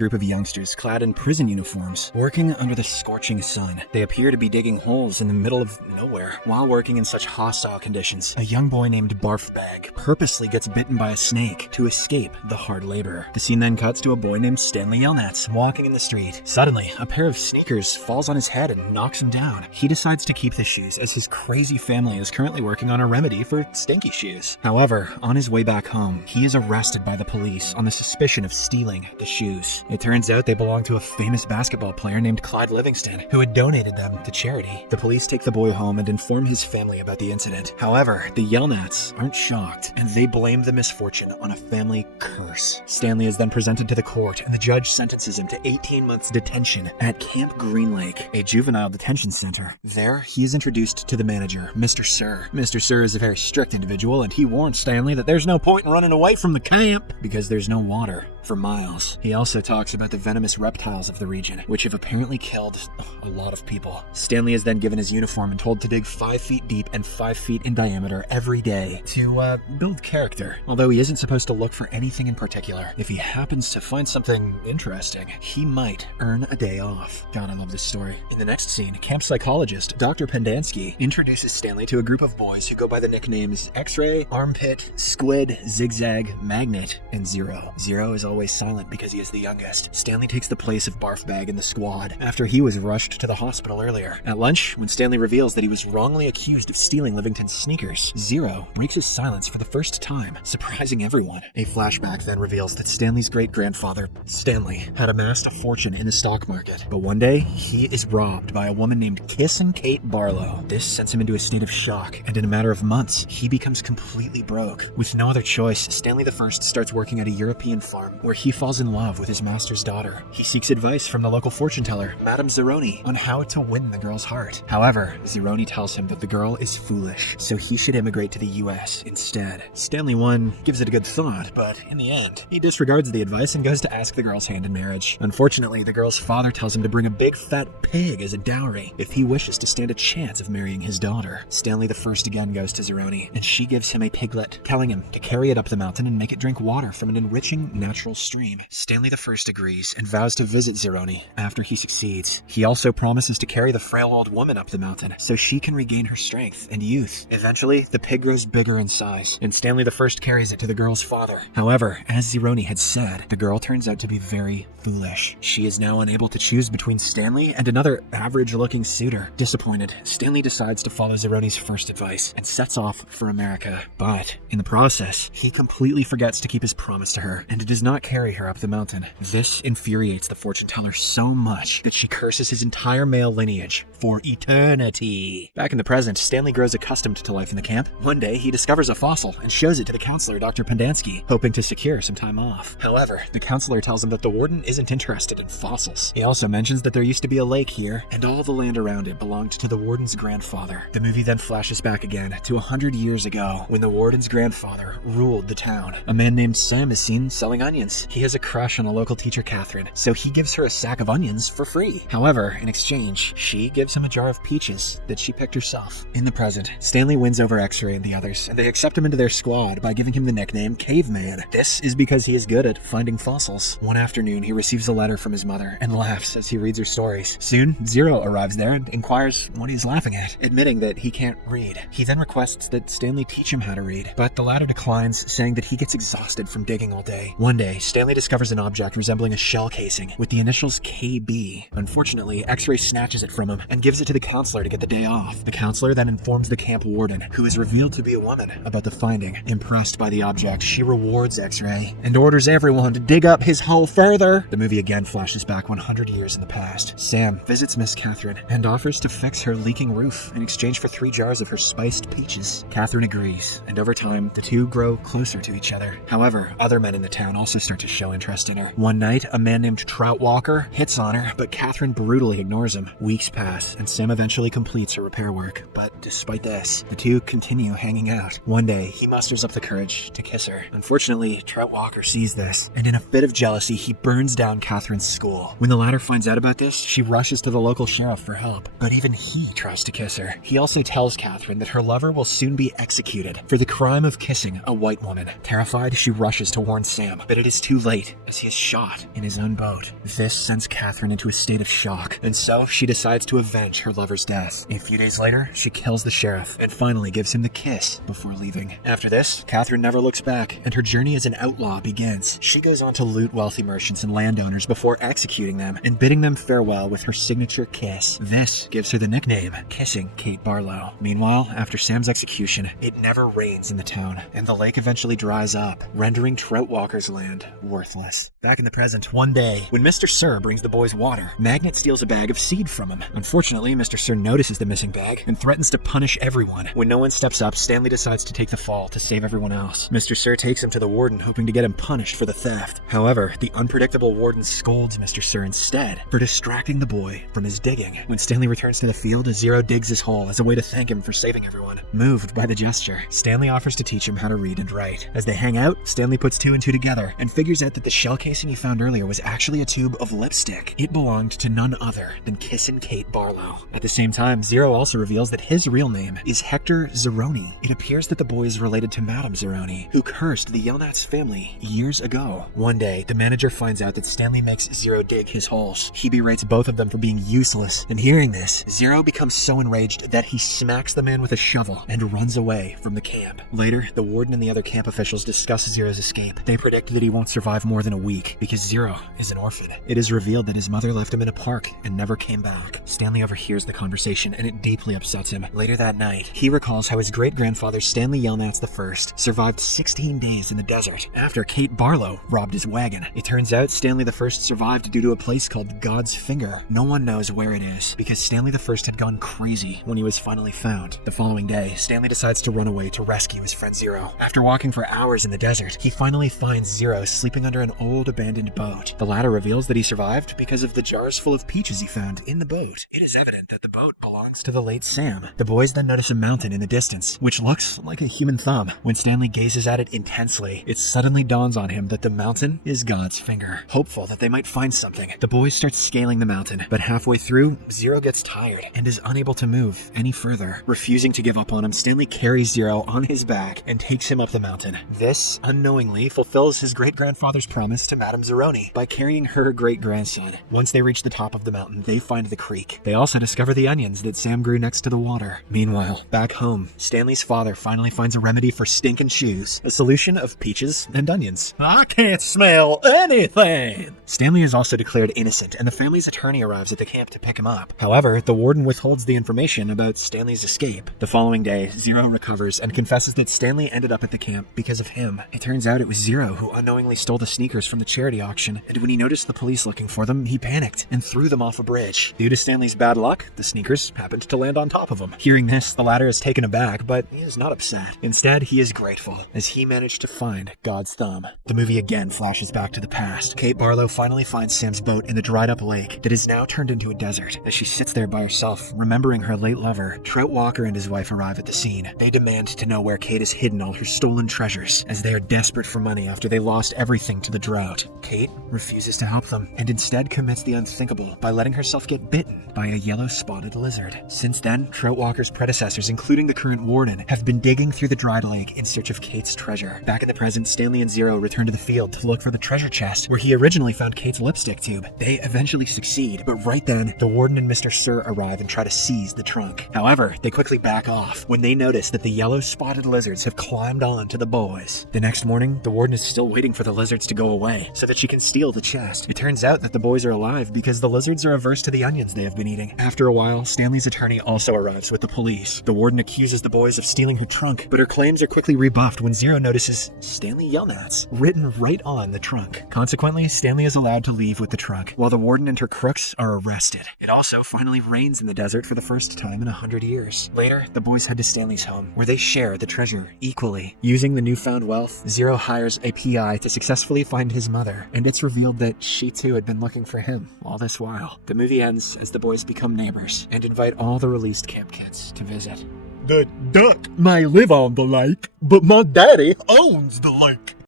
Group of youngsters clad in prison uniforms, working under the scorching sun. They appear to be digging holes in the middle of nowhere. While working in such hostile conditions, a young boy named Barfbag purposely gets bitten by a snake to escape the hard labor. The scene then cuts to a boy named Stanley Yelnats walking in the street. Suddenly, a pair of sneakers falls on his head and knocks him down. He decides to keep the shoes as his crazy family is currently working on a remedy for stinky shoes. However, on his way back home, he is arrested by the police on the suspicion of stealing the shoes. It turns out they belong to a famous basketball player named Clyde Livingston, who had donated them to charity. The police take the boy home and inform his family about the incident. However, the Yelnats aren't shocked, and they blame the misfortune on a family curse. Stanley is then presented to the court, and the judge sentences him to 18 months detention at Camp Green Lake, a juvenile detention center. There, he is introduced to the manager, Mr. Sir. Mr. Sir is a very strict individual, and he warns Stanley that there's no point in running away from the camp because there's no water for miles. He also talks about the venomous reptiles of the region, which have apparently killed a lot of people. Stanley is then given his uniform and told to dig 5 feet deep and 5 feet in diameter every day to build character. Although he isn't supposed to look for anything in particular, if he happens to find something interesting, he might earn a day off. God, I love this story. In the next scene, camp psychologist Dr. Pendansky introduces Stanley to a group of boys who go by the nicknames X-Ray, Armpit, Squid, Zigzag, Magnet, and Zero. Zero is always silent because he is the youngest. Stanley takes the place of Barfbag in the squad after he was rushed to the hospital earlier. At lunch, when Stanley reveals that he was wrongly accused of stealing Livingston's sneakers, Zero breaks his silence for the first time, surprising everyone. A flashback then reveals that Stanley's great-grandfather, Stanley, had amassed a fortune in the stock market, but one day, he is robbed by a woman named Kissin' Kate Barlow. This sends him into a state of shock, and in a matter of months, he becomes completely broke. With no other choice, Stanley I starts working at a European farm, where he falls in love with his master's daughter. He seeks advice from the local fortune teller, Madame Zeroni, on how to win the girl's heart. However, Zeroni tells him that the girl is foolish, so he should immigrate to the US instead. Stanley I gives it a good thought, but in the end, he disregards the advice and goes to ask the girl's hand in marriage. Unfortunately, the girl's father tells him to bring a big fat pig as a dowry if he wishes to stand a chance of marrying his daughter. Stanley I again goes to Zeroni, and she gives him a piglet, telling him to carry it up the mountain and make it drink water from an enriching natural stream. Stanley I agrees and vows to visit Zeroni after he succeeds. He also promises to carry the frail old woman up the mountain so she can regain her strength and youth. Eventually, the pig grows bigger in size, and Stanley I carries it to the girl's father. However, as Zeroni had said, the girl turns out to be very foolish. She is now unable to choose between Stanley and another average-looking suitor. Disappointed, Stanley decides to follow Zeroni's first advice and sets off for America. But in the process, he completely forgets to keep his promise to her and does not carry her up the mountain. This infuriates the fortune teller so much that she curses his entire male lineage for eternity. Back in the present, Stanley grows accustomed to life in the camp. One day, he discovers a fossil and shows it to the counselor, Dr. Pendansky, hoping to secure some time off. However, the counselor tells him that the warden isn't interested in fossils. He also mentions that there used to be a lake here, and all the land around it belonged to the warden's grandfather. The movie then flashes back again to 100 years ago, when the warden's grandfather ruled the town. A man named Sam is seen selling onions. He has a crush on a local teacher, Catherine, so he gives her a sack of onions for free. However, in exchange, she gives him a jar of peaches that she picked herself. In the present, Stanley wins over X-Ray and the others, and they accept him into their squad by giving him the nickname Caveman. This is because he is good at finding fossils. One afternoon, he receives a letter from his mother and laughs as he reads her stories. Soon, Zero arrives there and inquires what he's laughing at, admitting that he can't read. He then requests that Stanley teach him how to read, but the latter declines, saying that he gets exhausted from digging all day. One day, Stanley discovers an object resembling a shell casing with the initials KB. Unfortunately, X-Ray snatches it from him and gives it to the counselor to get the day off. The counselor then informs the camp warden, who is revealed to be a woman, about the finding. Impressed by the object, she rewards X-Ray and orders everyone to dig up his hole further. The movie again flashes back 100 years in the past. Sam visits Miss Catherine and offers to fix her leaking roof in exchange for 3 jars of her spiced peaches. Catherine agrees, and over time, the two grow closer to each other. However, other men in the town also start to show interest in her. One night, a man named Trout Walker hits on her, but Catherine brutally ignores him. Weeks pass, ends, and Sam eventually completes her repair work. But despite this, the two continue hanging out. One day, he musters up the courage to kiss her. Unfortunately, Trout Walker sees this, and in a fit of jealousy, he burns down Catherine's school. When the latter finds out about this, she rushes to the local sheriff for help, but even he tries to kiss her. He also tells Catherine that her lover will soon be executed for the crime of kissing a white woman. Terrified, she rushes to warn Sam, but it is too late, as he is shot in his own boat. This sends Catherine into a state of shock, and so she decides to avenge her lover's death. A few days later, she kills the sheriff, and finally gives him the kiss before leaving. After this, Catherine never looks back, and her journey as an outlaw begins. She goes on to loot wealthy merchants and landowners before executing them, and bidding them farewell with her signature kiss. This gives her the nickname, Kissing Kate Barlow. Meanwhile, after Sam's execution, it never rains in the town, and the lake eventually dries up, rendering Trout Walker's land worthless. Back in the present, one day, when Mr. Sir brings the boys water, Magnet steals a bag of seed from him. Unfortunately, Mr. Sir notices the missing bag and threatens to punish everyone. When no one steps up, Stanley decides to take the fall to save everyone else. Mr. Sir takes him to the warden, hoping to get him punished for the theft. However, the unpredictable warden scolds Mr. Sir instead for distracting the boy from his digging. When Stanley returns to the field, Zero digs his hole as a way to thank him for saving everyone. Moved by the gesture, Stanley offers to teach him how to read and write. As they hang out, Stanley puts two and two together and figures out that the shell casing he found earlier was actually a tube of lipstick. It belonged to none other than Kissin' Kate Barlow. At the same time, Zero also reveals that his real name is Hector Zeroni. It appears that the boy is related to Madame Zeroni, who cursed the Yelnats family years ago. One day, the manager finds out that Stanley makes Zero dig his holes. He berates both of them for being useless, and hearing this, Zero becomes so enraged that he smacks the man with a shovel and runs away from the camp. Later, the warden and the other camp officials discuss Zero's escape. They predict that he won't survive more than a week because Zero is an orphan. It is revealed that his mother left him in a park and never came back. Stanley overhears the conversation and it deeply upsets him. Later that night, he recalls how his great-grandfather Stanley Yelnats I survived 16 days in the desert after Kate Barlow robbed his wagon. It turns out Stanley I survived due to a place called God's Finger. No one knows where it is because Stanley I had gone crazy when he was finally found. The following day, Stanley decides to run away to rescue his friend Zero. After walking for hours in the desert, he finally finds Zero sleeping under an old abandoned boat. The latter reveals that he survived because of the jars full of peaches he found in the boat. It is evident that the boat belongs to the late Sam. The boys then notice a mountain in the distance, which looks like a human thumb. When Stanley gazes at it intensely, it suddenly dawns on him that the mountain is God's finger. Hopeful that they might find something, the boys start scaling the mountain, but halfway through, Zero gets tired and is unable to move any further. Refusing to give up on him, Stanley carries Zero on his back and takes him up the mountain. This, unknowingly, fulfills his great-grandfather's promise to Madame Zeroni by carrying her great-grandson. Once they reach the top of the mountain, they find the creek. They also discover the onions that Sam grew next to the water. Meanwhile, back home, Stanley's father finally finds a remedy for stinking shoes, a solution of peaches and onions. I can't smell anything! Stanley is also declared innocent, and the family's attorney arrives at the camp to pick him up. However, the warden withholds the information about Stanley's escape. The following day, Zero recovers and confesses that Stanley ended up at the camp because of him. It turns out it was Zero who unknowingly stole the sneakers from the charity auction, and when he noticed the police looking for them, he panicked and threw them off a bridge. Due to Stanley's bad luck, the sneakers happened to land on top of him. Hearing this, the latter is taken aback, but he is not upset. Instead, he is grateful, as he managed to find God's thumb. The movie again flashes back to the past. Kate Barlow finally finds Sam's boat in the dried-up lake that is now turned into a desert. As she sits there by herself, remembering her late lover, Trout Walker and his wife arrive at the scene. They demand to know where Kate has hidden all her stolen treasures, as they are desperate for money after they lost everything to the drought. Kate refuses to help them, and instead commits the unthinkable by letting herself get bitten by a yellow-spotted lizard. Since then, Trout Walker's predecessors, including the current warden, have been digging through the dried lake in search of Kate's treasure. Back in the present, Stanley and Zero return to the field to look for the treasure chest, where he originally found Kate's lipstick tube. They eventually succeed, but right then, the warden and Mr. Sir arrive and try to seize the trunk. However, they quickly back off when they notice that the yellow-spotted lizards have climbed on to the boys. The next morning, the warden is still waiting for the lizards to go away so that she can steal the chest. It turns out that the boys are alive because the lizards are averse to the onions they have been eating. After a while, Stanley's attorney also arrives with the police. The warden accuses the boys of stealing her trunk, but her claims are quickly rebuffed when Zero notices Stanley Yelnats written right on the trunk. Consequently, Stanley is allowed to leave with the trunk, while the warden and her crooks are arrested. It also finally rains in the desert for the first time in 100 years. Later, the boys head to Stanley's home, where they share the treasure equally. Using the newfound wealth, Zero hires a PI to successfully find his mother, and it's revealed that she too had been looking for him all this while. The movie ends as the boys become become neighbors and invite all the released camp kids to visit. The duck may live on the lake, but my daddy owns the lake.